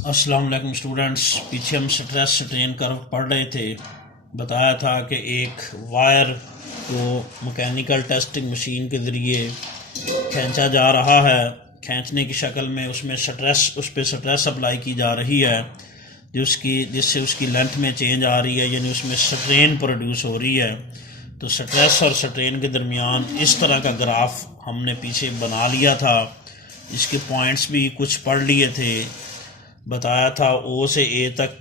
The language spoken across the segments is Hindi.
अस्सलाम वालेकुम स्टूडेंट्स। पीछे हम स्ट्रेस स्ट्रेन कर्व पढ़ रहे थे। बताया था कि एक वायर को मैकेनिकल टेस्टिंग मशीन के ज़रिए खींचा जा रहा है। खींचने की शक्ल में उस पर स्ट्रेस अप्लाई की जा रही है जिससे उसकी लेंथ में चेंज आ रही है, यानी उसमें स्ट्रेन प्रोड्यूस हो रही है। तो स्ट्रेस और स्ट्रेन के दरमियान इस तरह का ग्राफ हमने पीछे बना लिया था। इसके पॉइंट्स भी कुछ पढ़ लिए थे। बताया था ओ से ए तक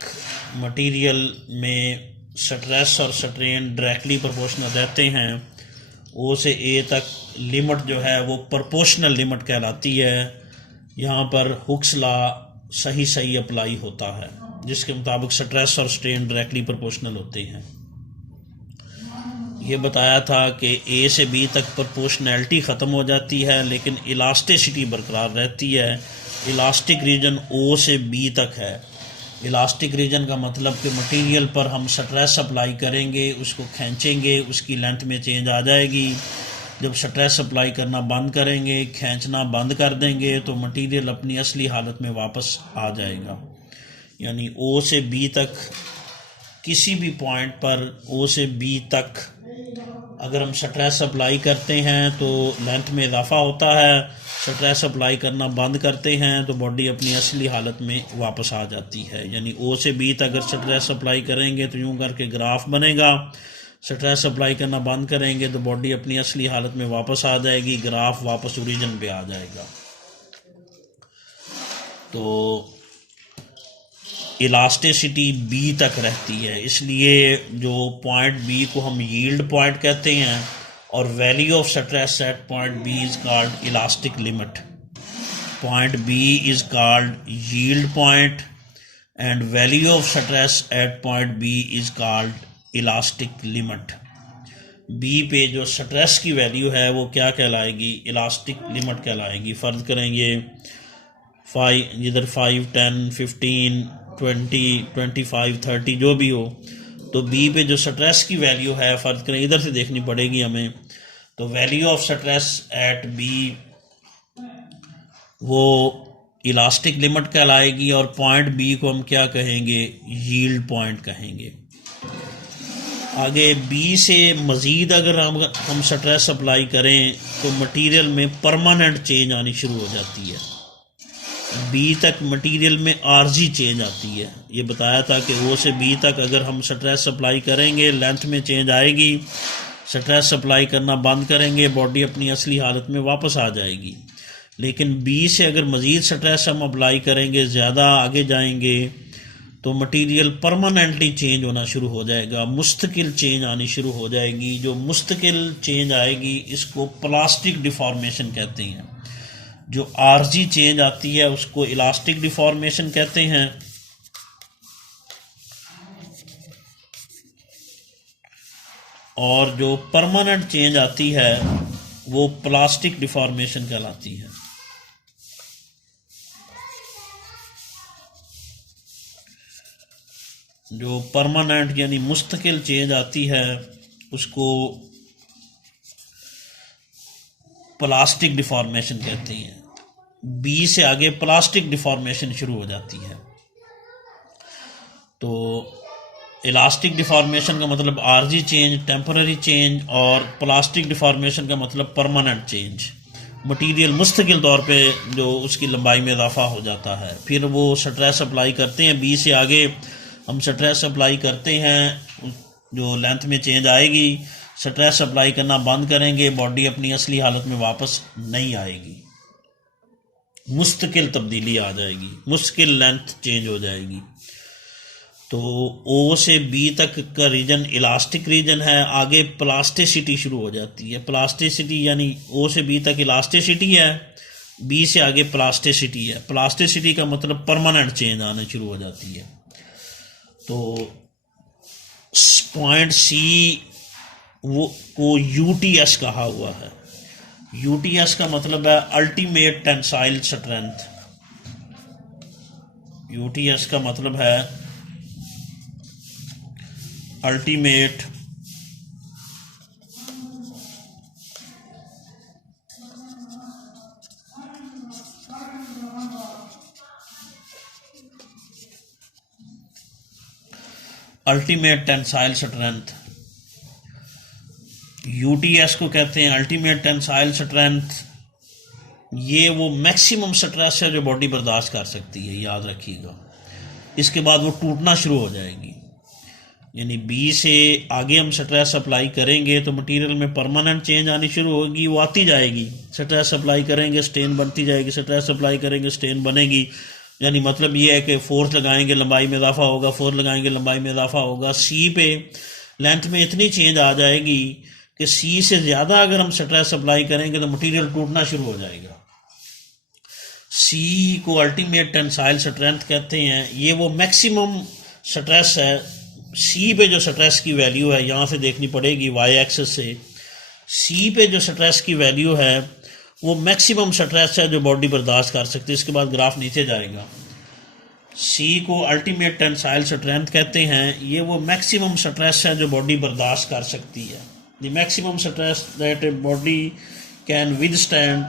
मटेरियल में स्ट्रेस और स्ट्रेन डायरेक्टली प्रोपोर्शनल रहते हैं। ओ से ए तक लिमिट जो है वो प्रोपोर्शनल लिमिट कहलाती है। यहाँ पर हुक्स लॉ सही सही अप्लाई होता है, जिसके मुताबिक स्ट्रेस और स्ट्रेन डायरेक्टली प्रोपोर्शनल होते हैं। ये बताया था कि ए से बी तक प्रोपोर्शनैलिटी ख़त्म हो जाती है, लेकिन इलास्टिसिटी बरकरार रहती है। इलास्टिक रीजन ओ से बी तक है। इलास्टिक रीजन का मतलब कि मटेरियल पर हम स्ट्रेस अप्लाई करेंगे, उसको खींचेंगे, उसकी लेंथ में चेंज आ जाएगी। जब स्ट्रेस अप्लाई करना बंद करेंगे, खींचना बंद कर देंगे, तो मटेरियल अपनी असली हालत में वापस आ जाएगा। यानी ओ से बी तक किसी भी पॉइंट पर ओ से बी तक अगर हम स्ट्रेस अप्लाई करते हैं तो लेंथ में इजाफा होता है। स्ट्रेस अप्लाई करना बंद करते हैं तो बॉडी अपनी असली हालत में वापस आ जाती है। यानी ओ से बी तक अगर स्ट्रेस अप्लाई करेंगे तो यूं करके ग्राफ बनेगा। स्ट्रेस अप्लाई करना बंद करेंगे तो बॉडी अपनी असली हालत में वापस आ जाएगी, ग्राफ वापस ओरिजिन पे आ जाएगा। तो इलास्टिसिटी बी तक रहती है, इसलिए जो पॉइंट बी को हम यील्ड पॉइंट कहते हैं, और value of stress at point B is called elastic limit. Point B is called yield point and value of stress at point B is called elastic limit. B पे जो स्ट्रेस की वैल्यू है वो क्या कहलाएगी? इलास्टिक लिमिट कहलाएगी। फ़र्ज करेंगे 5, जिधर 5, 10, 15, 20, 25, 30 जो भी हो, तो बी पे जो स्ट्रेस की वैल्यू है, फ़र्ज करें इधर से देखनी पड़ेगी हमें, तो value of stress at B वो इलास्टिक लिमिट कहलाएगी, और पॉइंट बी को हम क्या कहेंगे? यील्ड पॉइंट कहेंगे। आगे बी से मज़ीद अगर हम स्ट्रेस अप्लाई करें तो मटेरियल में परमानेंट चेंज आनी शुरू हो जाती है। बी तक मटेरियल में आर्जी चेंज आती है। ये बताया था कि ओ से बी तक अगर हम स्ट्रेस अप्लाई करेंगे लेंथ में चेंज आएगी। स्ट्रेस अप्लाई करना बंद करेंगे, बॉडी अपनी असली हालत में वापस आ जाएगी। लेकिन बी से अगर मज़ीद स्ट्रेस हम अप्लाई करेंगे, ज़्यादा आगे जाएंगे, तो मटेरियल परमानेंटली चेंज होना शुरू हो जाएगा, मुस्तकिल चेंज आनी शुरू हो जाएगी। जो मुस्तकिल चेंज आएगी इसको प्लास्टिक डिफॉर्मेशन कहते हैं। जो आर्जी चेंज आती है उसको इलास्टिक डिफॉर्मेशन कहते हैं, और जो परमानेंट चेंज आती है वो प्लास्टिक डिफॉर्मेशन कहलाती है। जो परमानेंट यानी मुस्तकिल चेंज आती है उसको प्लास्टिक डिफॉर्मेशन कहते हैं। बी से आगे प्लास्टिक डिफॉर्मेशन शुरू हो जाती है। तो इलास्टिक डिफॉर्मेशन का मतलब आर्जी चेंज, टेम्पररी चेंज, और प्लास्टिक डिफॉर्मेशन का मतलब परमानेंट चेंज। मटेरियल मुस्तकिल तौर पे जो उसकी लंबाई में इजाफा हो जाता है। फिर वो स्ट्रेस अप्लाई करते हैं, बी से आगे हम स्ट्रेस अप्लाई करते हैं, जो लेंथ में चेंज आएगी। स्ट्रेस अप्लाई करना बंद करेंगे, बॉडी अपनी असली हालत में वापस नहीं आएगी, मुस्तकिल तब्दीली आ जाएगी, मुश्किल लेंथ चेंज हो जाएगी। तो ओ से बी तक का रीजन इलास्टिक रीजन है। आगे प्लास्टिसिटी शुरू हो जाती है। प्लास्टिसिटी यानी ओ से बी तक इलास्टिसिटी है, बी से आगे प्लास्टिसिटी है। प्लास्टिसिटी का मतलब परमानेंट चेंज आना शुरू हो जाती है। तो पॉइंट सी वो को यूटीएस कहा हुआ है। यूटीएस का मतलब है अल्टीमेट टेंसाइल स्ट्रेंथ। यूटीएस का मतलब है ultimate ultimate tensile strength, UTS को कहते हैं अल्टीमेट टेंसाइल स्ट्रेंथ। ये वो मैक्सिमम स्ट्रेस है जो बॉडी बर्दाश्त कर सकती है, याद रखिएगा। इसके बाद वो टूटना शुरू हो जाएगी, यानी बी से आगे हम स्ट्रेस अप्लाई करेंगे तो मटेरियल में परमानेंट चेंज आनी शुरू होगी, वो आती जाएगी। स्ट्रेस अप्लाई करेंगे स्ट्रेन बनती जाएगी, स्ट्रेस अप्लाई करेंगे स्ट्रेन बनेगी। यानी मतलब ये है कि फोर्स लगाएंगे लंबाई में इजाफा होगा, फोर्स लगाएंगे लंबाई में इजाफा होगा। सी पे लेंथ में इतनी चेंज आ जाएगी कि सी से ज़्यादा अगर हम स्ट्रेस अप्लाई करेंगे तो मटेरियल टूटना शुरू हो जाएगा। सी को अल्टीमेट टेंसाइल स्ट्रेंथ कहते हैं। ये वो मैक्सिमम स्ट्रेस है। सी पे जो स्ट्रेस की वैल्यू है यहाँ से देखनी पड़ेगी वाई एक्सिस से। सी पे जो स्ट्रेस की वैल्यू है वो मैक्सिमम स्ट्रेस है जो बॉडी बर्दाश्त कर सकती है। इसके बाद ग्राफ नीचे जाएगा। सी को अल्टीमेट टेंसाइल स्ट्रेंथ कहते हैं। ये वो मैक्सिमम स्ट्रेस है जो बॉडी बर्दाश्त कर सकती है। The maximum stress that a body can withstand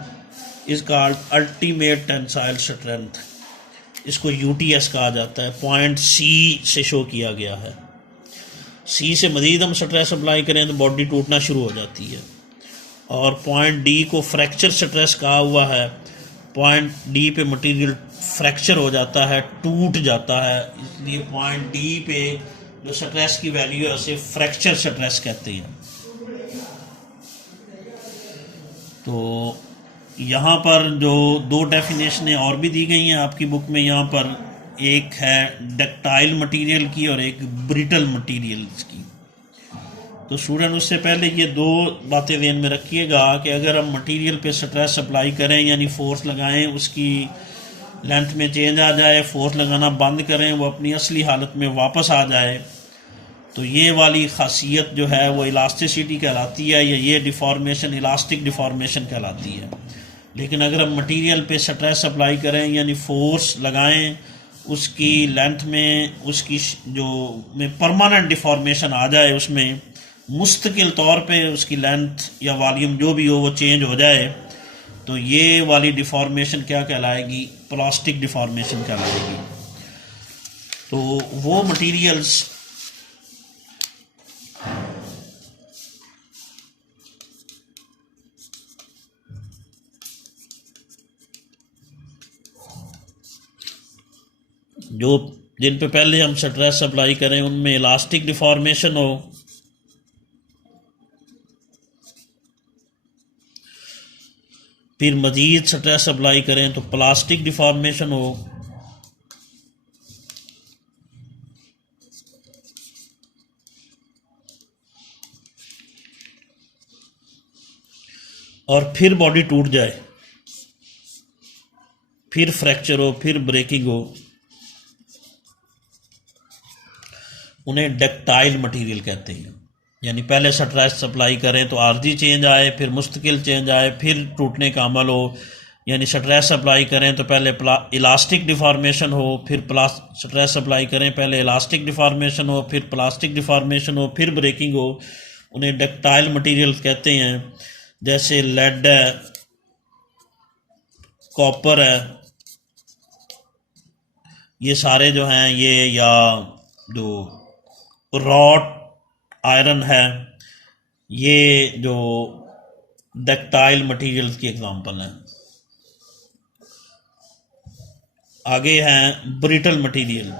is called ultimate tensile strength. इसको यूटीएस कहा जाता है। पॉइंट सी से शो किया गया है। सी से मज़ीद हम स्ट्रेस अप्लाई करें तो बॉडी टूटना शुरू हो जाती है। और पॉइंट डी को फ्रैक्चर स्ट्रेस कहा हुआ है। पॉइंट डी पे मटेरियल फ्रैक्चर हो जाता है, टूट जाता है, इसलिए पॉइंट डी पे जो स्ट्रेस की वैल्यू है उसे फ्रैक्चर स्ट्रेस कहते हैं। तो यहाँ पर जो दो डेफिनेशनें और भी दी गई हैं आपकी बुक में, यहाँ पर एक है डक्टाइल मटेरियल की और एक ब्रिटल मटेरियल्स की। तो स्टूडेंट उससे पहले ये दो बातें ध्यान में रखिएगा कि अगर हम मटेरियल पे स्ट्रेस अप्लाई करें यानी फोर्स लगाएं, उसकी लेंथ में चेंज आ जाए, फोर्स लगाना बंद करें, वो अपनी असली हालत में वापस आ जाए, तो ये वाली खासियत जो है वो इलास्टिसिटी कहलाती है, या ये डिफॉर्मेशन इलास्टिक डिफॉर्मेशन कहलाती है। लेकिन अगर हम मटेरियल पे स्ट्रेस अप्लाई करें यानी फोर्स लगाएं, उसकी लेंथ में उसकी जो में परमानेंट डिफॉर्मेशन आ जाए, उसमें मुस्तकिल तौर पे उसकी लेंथ या वॉल्यूम जो भी हो वो चेंज हो जाए, तो ये वाली डिफॉर्मेशन क्या कहलाएगी? प्लास्टिक डिफॉर्मेशन कहलाएगी। तो वो मटेरियल्स जो जिन पे पहले हम स्ट्रेस अप्लाई करें उनमें इलास्टिक डिफॉर्मेशन हो, फिर मजीद स्ट्रेस अप्लाई करें तो प्लास्टिक डिफॉर्मेशन हो, और फिर बॉडी टूट जाए, फिर फ्रैक्चर हो, फिर ब्रेकिंग हो, उन्हें डक्टाइल मटेरियल कहते हैं। यानी पहले स्ट्रेस अप्लाई करें तो आर्जी चेंज आए, फिर मुस्तकिल चेंज आए, फिर टूटने का अमल हो। यानी स्ट्रेस अप्लाई करें तो पहले इलास्टिक डिफॉर्मेशन हो, फिर स्ट्रेस अप्लाई करें पहले इलास्टिक डिफॉर्मेशन हो, फिर प्लास्टिक डिफॉर्मेशन हो, फिर ब्रेकिंग हो। उन्हें डक्टाइल मटेरियल कहते हैं। जैसे लेड है, कॉपर है, ये सारे जो हैं ये, या जो रॉट आयरन है, ये जो डक्टाइल मटेरियल्स की एग्जांपल हैं। आगे हैं ब्रिटल मटेरियल।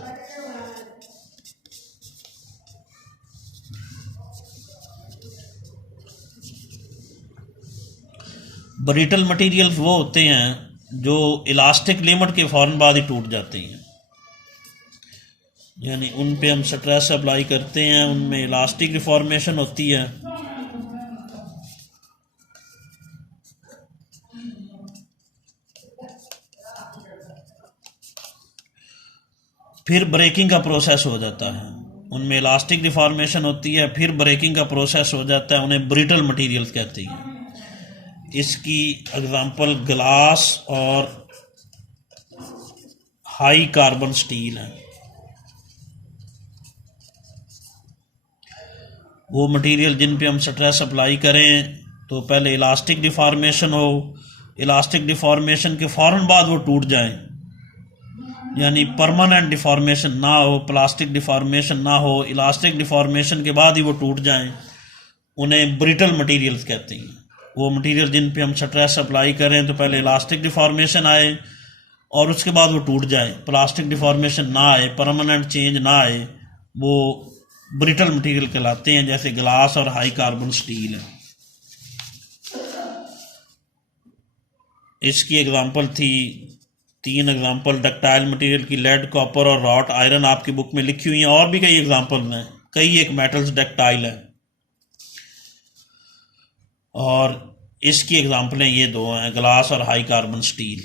ब्रिटल मटेरियल्स वो होते हैं जो इलास्टिक लिमिट के फौरन बाद ही टूट जाते हैं। यानी उन पे हम स्ट्रेस अप्लाई करते हैं, उनमें इलास्टिक डिफॉर्मेशन होती है, फिर ब्रेकिंग का प्रोसेस हो जाता है। उनमें इलास्टिक डिफॉर्मेशन होती है, फिर ब्रेकिंग का प्रोसेस हो जाता है, उन्हें ब्रिटल मटेरियल्स कहते हैं। इसकी एग्जांपल ग्लास और हाई कार्बन स्टील है। वो मटेरियल जिन पे हम स्ट्रेस अप्लाई करें तो पहले इलास्टिक डिफॉर्मेशन हो, इलास्टिक डिफॉर्मेशन के फ़ौरन बाद वो टूट जाएं, यानी परमानेंट डिफॉर्मेशन ना हो, प्लास्टिक डिफॉर्मेशन ना हो, इलास्टिक डिफॉर्मेशन के बाद ही वो टूट जाएं, उन्हें ब्रिटल मटेरियल्स कहते हैं। वो मटेरियल जिन पे हम स्ट्रेस अप्लाई करें तो पहले इलास्टिक डिफॉर्मेशन आए और उसके बाद वो टूट जाए, प्लास्टिक डिफॉर्मेशन ना आए, परमानेंट चेंज ना आए, वो ब्रिटल मटेरियल कहलाते हैं, जैसे ग्लास और हाई कार्बन स्टील है। इसकी एग्जांपल थी 3 एग्जांपल डक्टाइल मटेरियल की, लेड, कॉपर और रॉट आयरन आपकी बुक में लिखी हुई हैं। और भी कई एग्जांपल हैं, कई एक मेटल्स डक्टाइल है और इसकी एग्जांपलें ये दो हैं, ग्लास और हाई कार्बन स्टील।